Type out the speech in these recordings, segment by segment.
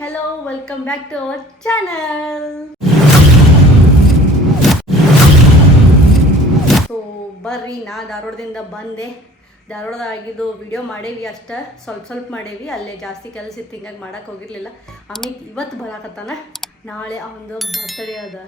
hello, welcome back to our channel. So ಬರ್ರಿ ನಾ ಧಾರವಾಡದಿಂದ ಬಂದೆ. ಧಾರವಾಡದಾಗಿದ್ದು ವಿಡಿಯೋ ಮಾಡೇವಿ ಅಷ್ಟ ಸ್ವಲ್ಪ ಮಾಡೇವಿ. ಅಲ್ಲೇ ಜಾಸ್ತಿ ಕೆಲಸ ಇತ್ತು, ಹಿಂಗಾಗಿ ಮಾಡಕ್ಕೆ ಹೋಗಿರಲಿಲ್ಲ. ಅಮಿತ್ ಇವತ್ತು ಬರಾಕತ್ತಾನ, ನಾಳೆ ಅವನದು ಬರ್ತ್ಡೇ ಅದ.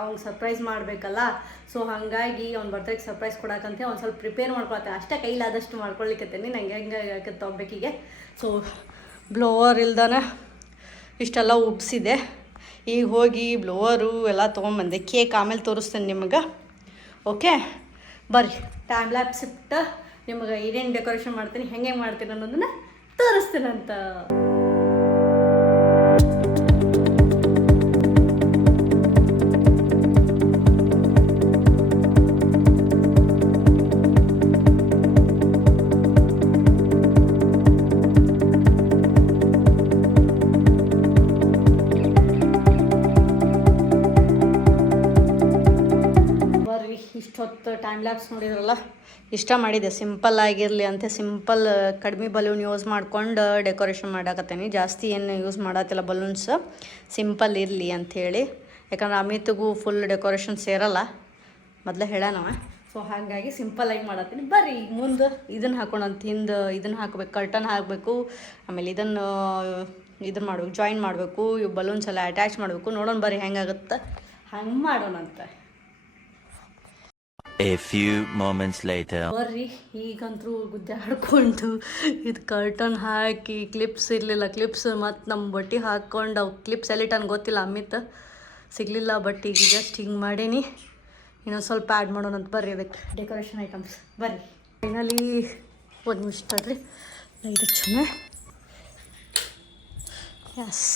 ಅವ್ನಿಗೆ ಸರ್ಪ್ರೈಸ್ ಮಾಡಬೇಕಲ್ಲ. ಸೊ ಹಾಗಾಗಿ ಅವ್ನ ಬರ್ತಡೆಗೆ ಸರ್ಪ್ರೈಸ್ ಕೊಡೋಕ್ಕಂತೆ ಅವ್ನು ಸ್ವಲ್ಪ ಪ್ರಿಪೇರ್ ಮಾಡ್ಕೊಳ್ತೇನೆ ಅಷ್ಟೇ, ಕೈಲಾದಷ್ಟು ಮಾಡ್ಕೊಳ್ಳಿಕ್ಕತ್ತೇನೆ. ನಂಗೆ ಹೆಂಗೆ ತೊಗೊಬೇಕೀಗೆ. ಸೊ ಬ್ಲೋವರ್ ಇಲ್ದಾನೆ ಇಷ್ಟೆಲ್ಲ ಉಬ್ಸಿದೆ. ಈಗ ಹೋಗಿ ಬ್ಲೋವರು ಎಲ್ಲ ತೊಗೊಂಬಂದೆ. ಕೇಕ್ ಆಮೇಲೆ ತೋರಿಸ್ತೇನೆ ನಿಮಗೆ. ಓಕೆ ಬರ್ರಿ, ಟೈಮ್ ಲ್ಯಾಪ್ಸ್ ಇಟ್ಟು ನಿಮಗೆ ಏನೇನು ಡೆಕೋರೇಷನ್ ಮಾಡ್ತೀನಿ, ಹೆಂಗೆ ಮಾಡ್ತೀನಿ ಅನ್ನೋದನ್ನು ತೋರಿಸ್ತೀನಂತ. ಇಷ್ಟೊತ್ತು ಟೈಮ್ ಲ್ಯಾಪ್ಸ್ ನೋಡಿದ್ರಲ್ಲ, ಇಷ್ಟ ಮಾಡಿದೆ. ಸಿಂಪಲ್ ಆಗಿರಲಿ ಅಂತ ಸಿಂಪಲ್ ಕಡಿಮೆ ಬಲೂನ್ ಯೂಸ್ ಮಾಡ್ಕೊಂಡು ಡೆಕೋರೇಷನ್ ಮಾಡಾಕತ್ತೀನಿ. ಜಾಸ್ತಿ ಏನು ಯೂಸ್ ಮಾಡತ್ತಿಲ್ಲ ಬಲೂನ್ಸ್, ಸಿಂಪಲ್ ಇರಲಿ ಅಂಥೇಳಿ. ಯಾಕಂದ್ರೆ ಅಮಿತ್ಗೂ ಫುಲ್ ಡೆಕೋರೇಷನ್ ಸೇರಲ್ಲ, ಮೊದಲೇ ಹೇಳೋಣವ. ಸೊ ಹಾಗಾಗಿ ಸಿಂಪಲ್ಲಾಗಿ ಮಾಡತ್ತೀನಿ. ಬರ್ರಿ ಮುಂದೆ ಇದನ್ನು ಹಾಕೋಣಂತ. ಹಿಂದೆ ಇದನ್ನು ಹಾಕಬೇಕು, ಕರ್ಟನ್ ಹಾಕಬೇಕು, ಆಮೇಲೆ ಇದನ್ನು ಮಾಡಬೇಕು, ಜಾಯಿನ್ ಮಾಡಬೇಕು, ಇವು ಬಲೂನ್ಸ್ ಎಲ್ಲ ಅಟ್ಯಾಚ್ ಮಾಡಬೇಕು. ನೋಡೋಣ ಬರ್ರಿ ಹೆಂಗಾಗುತ್ತೆ, ಹಂಗೆ ಮಾಡೋಣಂತ. A few moments later. ಬರ್ರಿ ಈಗಂತೂ ಗುದ್ದಾಡ್ಕೊಂಡು ಇದು ಕರ್ಟನ್ ಹಾಕಿ, ಕ್ಲಿಪ್ಸ್ ಇರಲಿಲ್ಲ, ಕ್ಲಿಪ್ಸ್ ಮತ್ತು ನಮ್ಮ ಬಟ್ಟೆ ಹಾಕ್ಕೊಂಡು ಅವು ಕ್ಲಿಪ್ಸ್ ಎಲ್ಲಿಟ್ಟಾನ ಗೊತ್ತಿಲ್ಲ, ಅಮಿತ್ ಸಿಗಲಿಲ್ಲ. ಬಟ್ ಈಗ ಜಸ್ಟ್ ಹಿಂಗೆ ಮಾಡೀನಿ. ಇನ್ನೊಂದು ಸ್ವಲ್ಪ ಆ್ಯಡ್ ಮಾಡೋಣಂತ ಬರ್ರಿ ಅದಕ್ಕೆ ಡೆಕೋರೇಷನ್ ಐಟಮ್ಸ್. ಬರ್ರಿ ಫೈನಲಿ ಒಂದು ನಿಮಿಷ ತಡ್ರಿ, ಇದು ಚೆನ್ನಾಗಿ ಎಸ್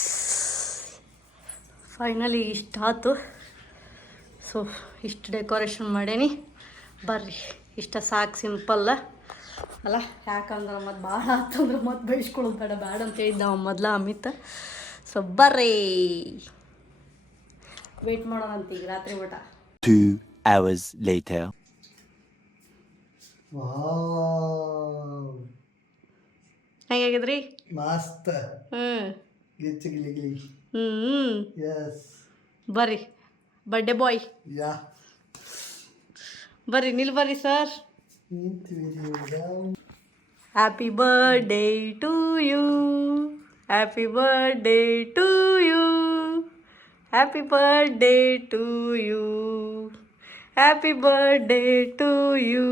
ಫೈನಲಿ ಇಷ್ಟ ಆಯ್ತು. ಸೊ ಇಷ್ಟು ಡೆಕೋರೇಷನ್ ಮಾಡೇನಿ. ಬರ್ರಿ ಇಷ್ಟ ಸಾಕು, ಸಿಂಪಲ್ಲ ಅಲ್ಲ. ಯಾಕಂದ್ರೆ ಮತ್ತು ಭಾಳ ಆತಂದ್ರೆ ಮತ್ತು ಬೇಯಿಸ್ಕೊಳ್ಳೋದು ಬೇಡ ಅಂತ ಹೇಳಿದ್ದ ನಾವು ಮೊದಲ ಅಮಿತ್. ಸೊ ಬರ್ರಿ ವೇಟ್ ಮಾಡೋಣಂತ ಈಗ ರಾತ್ರಿ ಊಟ. 2 hours later. ಹೆಂಗಾಗಿದ್ರಿ? ಮಸ್ತ್. ಎಸ್ ಬರ್ರಿ ಬರ್ಡೇ ಬಾಯ್. ಯಾ ಬರ್ರಿ ನಿಲ್ ಬರ್ರಿ sir. Happy birthday to you, happy birthday to you, happy birthday to you, happy birthday to you.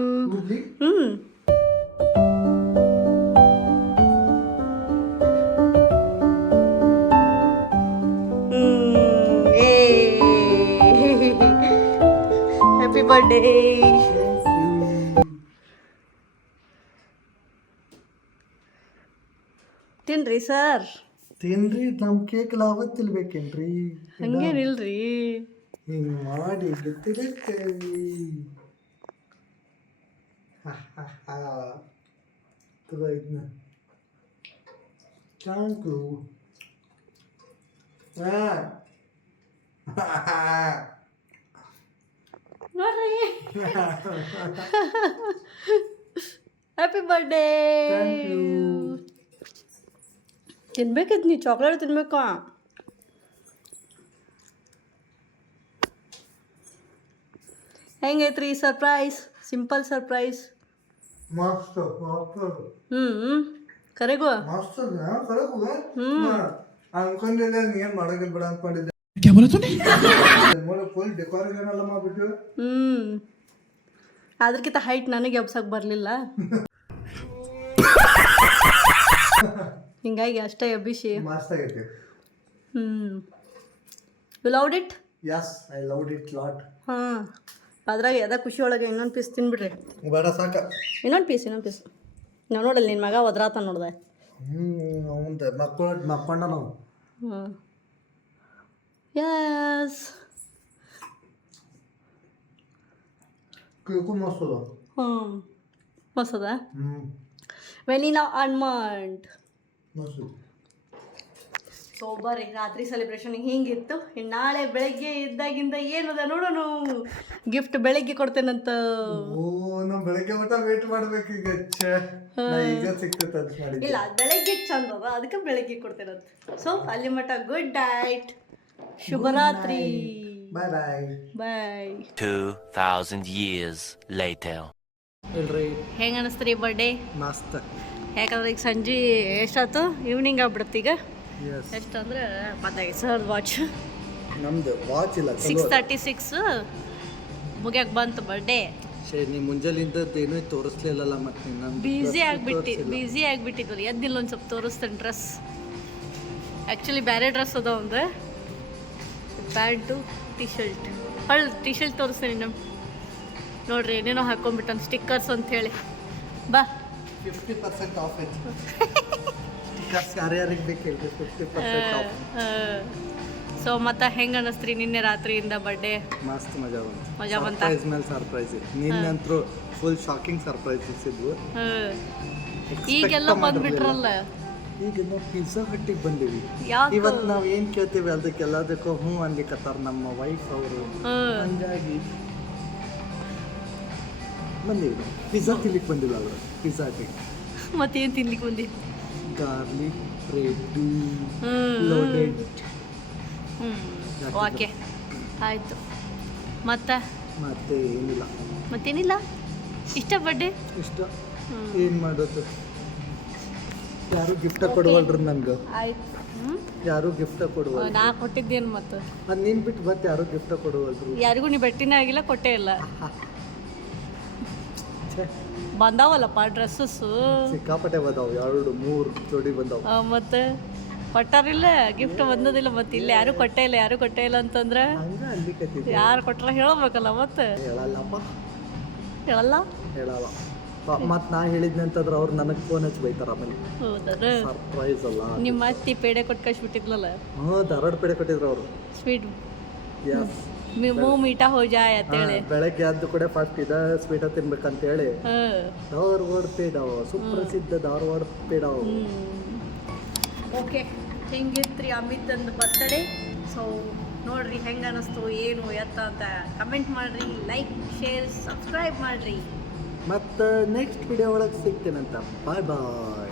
Happy birthday. ತಿನ್ರಿ ಸರ್, ತಿನ್ರಿ. ನಮ್ಮ ಕೇಕ್ ಲಾವತ್ತಿಲ್ಬೇಕೇನ್ರಿ? ಹಂಗೇನಿಲ್ರಿ, ಹಿಂಗೆ ಮಾಡಿ ಗೊತ್ತಿರತ್ತೇವಿ. ತಗೋ ಇದನ್ನ. Thank you. ನೋಡ್ರಿ ಹ್ಯಾಪಿ ಬರ್ಡೇ. ತಿನ್ಬೇಕಿತ್ತು, ನೀ ಚಾಕ್ಲೇಟ್ ತಿನ್ಬೇಕಾ? ಹೆಂಗೈತ್ರಿ ಸರ್ಪ್ರೈಸ್? Simple surprise. ಮಸ್ತ್ ಕರೆಗು ಮಸ್ತ್ ಕರೆಗು. ಅನ್ಕೊಂಡಿದ್ದೆ ಏನು ಮಾಡೋದಿಲ್ಲ ಬಿಡ ಅನ್ಕೊಂಡಿದ್ದೆ. ಫುಲ್ ಡೆಕೋರೇಷನ್ ಎಲ್ಲ ಮಾಡ್ಬಿಟ್ಟು. ಅದಕ್ಕಿಂತ ಹೈಟ್ ನನಗೆ ಎಬ್ಸಕ್ಕೆ ಬರಲಿಲ್ಲ, ಹಿಂಗಾಗಿ ಅಷ್ಟೇ ಎಬ್ಬಿಸಿ. ಮಸ್ತ್ ಆಗೈತೆ. You loved it? Yes, I loved it lot. ಹಾಂ, ಅದ್ರಾಗ ಎದ ಖುಷಿ ಒಳಗೆ ಇನ್ನೊಂದು ಪೀಸ್ ತಿನ್ಬಿಡ್ರಿ. ಬೇಡ ಸಾಕ. ಇನ್ನೊಂದು ಪೀಸ್ ನಾವು ನೋಡಲ್ಲ, ನಿನ್ನ ಮಗ ಒದ್ರಾತ ನೋಡ್ದೆ. ಹ್ಞೂ ಮಕ್ಕೊಂಡ ನಾವು. ಯಸ್, ಕೇಕು ಮಸ್ತ್ ಅದ. ಮಸ್ತ್ ಅದ. Vanilla almond. ಸೊ ಬರ್ರಿ ರಾತ್ರಿ ಸೆಲೆಬ್ರೇಷನ್ ಹಿಂಗಿತ್ತು. ಇನ್ನು ನಾಳೆ ಬೆಳಗ್ಗೆ ಇದ್ದಾಗಿಂದ ಏನದ ನೋಡೋಣ. ಗಿಫ್ಟ್ ಬೆಳಗ್ಗೆ ಕೊಡ್ತೇನಂತ. ಓ ನಾವು ಬೆಳಗ್ಗೆ ಮಟ್ಟ ವೇಟ್ ಮಾಡ್ಬೇಕು ಈಗ. ಈಗ ಸಿಗ್ತೈತೆ ಅಂತ ಮಾಡಿ. ಇಲ್ಲ ಬೆಳಗ್ಗೆ ಚಂದ ಅದ, ಅದಕ್ಕೆ ಬೆಳಗ್ಗೆ ಕೊಡ್ತೇನಂತ. ಸೊ ಅಲ್ಲಿ ಮಟ್ಟ ಗುಡ್ ನೈಟ್, ಶುಭರಾತ್ರಿ, ಬಾಯ್ ಬಾಯ್ ಬಾಯ್. 2000 years later. ಇಲ್ರಿ ಹೆಂಗೆ ಅನಿಸ್ತ್ರಿ ಬರ್ಡೇ? ಮಸ್ತ್. ಯಾಕಂದ್ರೆ ಈಗ ಸಂಜೆ ಎಷ್ಟಾಯ್ತು, ಈವ್ನಿಂಗ್ ಆಗ್ಬಿಡುತ್ತೆ ಈಗ. ಎಸ್ ಎಷ್ಟಂದ್ರೆ ಮತ್ತೆ ಸರ್ ವಾಚ್ ನಮ್ದು ವಾಚ್ ಇಲ್ಲ 6:36 ಮುಗಿಯಕ್ಕೆ ಬಂತು ಬರ್ಡೇ. ಶೇ ನೀ ಮುಂಜಾಲಿಂದದ್ದು ಏನೂ ತೋರಿಸ್ಲಿಲ್ಲಲ್ಲ ಮತ್ತೆ ಬ್ಯುಸಿ ಆಗಿಬಿಟ್ಟಿದ್ವಲ್ಲ. ಎದ್ದಿಲ್ಲ ಒಂದು ಸ್ವಲ್ಪ ತೋರಿಸ್ತೇನೆ ಡ್ರೆಸ್. ಆ್ಯಕ್ಚುಲಿ ಬೇರೆ ಡ್ರೆಸ್ ಅದ ಒಂದು ಪ್ಯಾಂಟು ಟಿ ಶರ್ಟ್ ತೋರಿಸ್ತೇನೆ. ನಮ್ಮ ನೋಡ್ರಿ ಏನೇನೋ ಹಾಕೊಂಡ್ಬಿಟ್ಟನ್ ಸ್ಟಿಕ್ಕರ್ಸ್ ಅಂತ ಹೇಳಿ. ಬಾ 50% ಆಫ್ ಐತಿ. ಸ್ಟಿಕ್ಕರ್ಸ್ ಯಾರ್ಯಾರಿಗೆ ಬೇಕು ಹೇಳ್ರಿ 50% ಆಫ್. ಸೊ ಮತ್ತೆ ಹೆಂಗೆ ಅನ್ನಿಸ್ತ್ರಿ ನಿನ್ನೆ ರಾತ್ರಿಯಿಂದ ಬರ್ಡೇ? ಮಸ್ತ್ ಮಜಾ ಬಂತು. ಮಜಾ ಬಂತಾ? ಸರ್ಪ್ರೈಸ್ ಮೇಲೆ ಸರ್ಪ್ರೈಸ್ ಇತ್ತು. ನಿನ್ನಂತರೂ ಫುಲ್ ಶಾಕಿಂಗ್ ಸರ್ಪ್ರೈಸಸ್ ಇದ್ವು. ಈಗೆಲ್ಲ ಬಂದ್ಬಿಟ್ರಲ್ಲ. ಈಗ ನಾವು ಪಿಜ್ಜಾ ಹಟ್ಟಿಗೆ ಬಂದೀವಿ. ಯಾಕೆ? ಇವತ್ತು ನಾವು ಏನು ಕೇಳ್ತೀವಿ ಅದಕ್ಕೆಲ್ಲದಕ್ಕೂ ಹ್ಞೂ ಅನ್ಲಿಕ್ಕತ್ತಾರ ನಮ್ಮ ವೈಫ್ ಅವರು. ಹಂಗಾಗಿ ಬಂದೀವಿ. ಪಿಜ್ಜಾ ತಿನ್ಲಿಕ್ಕೆ ಬಂದಿಲ್ಲ ಅವರು ಪಿಜ್ಜಾ ಹಟ್ಟಿಗೆ. ಮತ್ತೇನು ತಿನ್ಲಿಕ್ಕೆ ಬಂದಿ? Garlic bread loaded. ಓಕೆ ಆಯಿತು. ಮತ್ತೆ ಮತ್ತೇನಿಲ್ಲ. ಇಷ್ಟ ಬರ್ಡೇ ಇಷ್ಟ. ಏನು ಮಾಡೋದು, ಯಾರು ಗಿಫ್ಟ ಕೊಡುವಲ್ರಿ ನಂಗೆ. ಆಯ್ತು. ಯಾರು ಗಿಫ್ಟ ಕೊಡುವಲ್ಲ. ನಾ ಕೊಟ್ಟಿದ್ದೇನು ಮತ್ತೆ? ಅದು ನೀನು ಬಿಟ್ಟು ಮತ್ತೆ ಯಾರು ಗಿಫ್ಟ ಕೊಡುವಲ್ರು. ಯಾರಿಗೂ ನೀ ಭೇಟಿನೇ ಆಗಿಲ್ಲ, ಕೊಟ್ಟೇ ಇಲ್ಲ. ಬಂದಾವಲ್ಲಪ್ಪ ಡ್ರೆಸ್ಸಸ್ಸು ಸಿಕ್ಕಾಪಟ್ಟೆ ಬಂದಾವು. 2-3 ಜೋಡಿ ಬಂದಾವು. ಮತ್ತೆ ಕೊಟ್ಟಾರಿಲ್ಲ, ಗಿಫ್ಟ್ ಬಂದದಿಲ್ಲ. ಮತ್ತೆ ಇಲ್ಲಿ ಯಾರು ಕೊಟ್ಟೇ ಇಲ್ಲ ಅಂತಂದ್ರೆ ಹಂಗ ಅಲ್ಲಿ ಕತ್ತಿದ್ದೆ. ಯಾರು ಕೊಟ್ರ ಹೇಳಬೇಕಲ್ಲ. ಮತ್ತೆ ಹೇಳಲ್ಲಪ್ಪ, ಹೇಳಲ್ಲ. ಮತ್ತು ನಾ ಹೇಳಿದ್ನಿ ಅಂತಂದ್ರೆ ಅವ್ರು ನನಗೆ ಫೋನ್ ಹಚ್ಚಿ ಬೈತಾರ ಆಮೇಲೆ. ಹೌದಾ? ಸರ್ಪ್ರೈಸ್ ಅಲ್ಲ. ನಿಮ್ಮ ಅತ್ತಿ ಪೇಡೆ ಕೊಟ್ಟು ಕಳ್ಸಿಬಿಟ್ಟಿದ್ಲಲ್ಲ, ಧಾರವಾಡ ಪೇಡೆ ಕೊಟ್ಟಿದ್ರು ಅವರು. ಸ್ವೀಟ್ ಎಸ್ ಮೂ ಮೀಠಾ ಹೋ ಜಾಯ್ ಅಂತೇಳಿ. ಬೆಳಗ್ಗೆ ಎದ್ದು ಕೂಡ ಫಸ್ಟ್ ಇದ ಸ್ವೀಟ ತಿನ್ಬೇಕಂತೇಳಿ ಧಾರವಾಡ ಪೇಡಾವ್, ಸುಪ್ರಸಿದ್ಧ ಧಾರವಾಡ ಪೇಡಾವ್. ಓಕೆ, ಹೆಂಗಿತ್ರಿ ಅಮಿತ್ ಅಂದು ಬರ್ತಡೇ? ಸೊ ನೋಡ್ರಿ ಹೆಂಗೆ ಅನ್ನಿಸ್ತು ಏನು ಎತ್ತ ಅಂತ ಕಮೆಂಟ್ ಮಾಡಿರಿ, ಲೈಕ್ ಶೇರ್ ಸಬ್ಸ್ಕ್ರೈಬ್ ಮಾಡಿರಿ. ಮತ್ತು ನೆಕ್ಸ್ಟ್ ವಿಡಿಯೋ ಒಳಗೆ ಸಿಗ್ತೇನಂತ. ಬಾಯ್ ಬಾಯ್.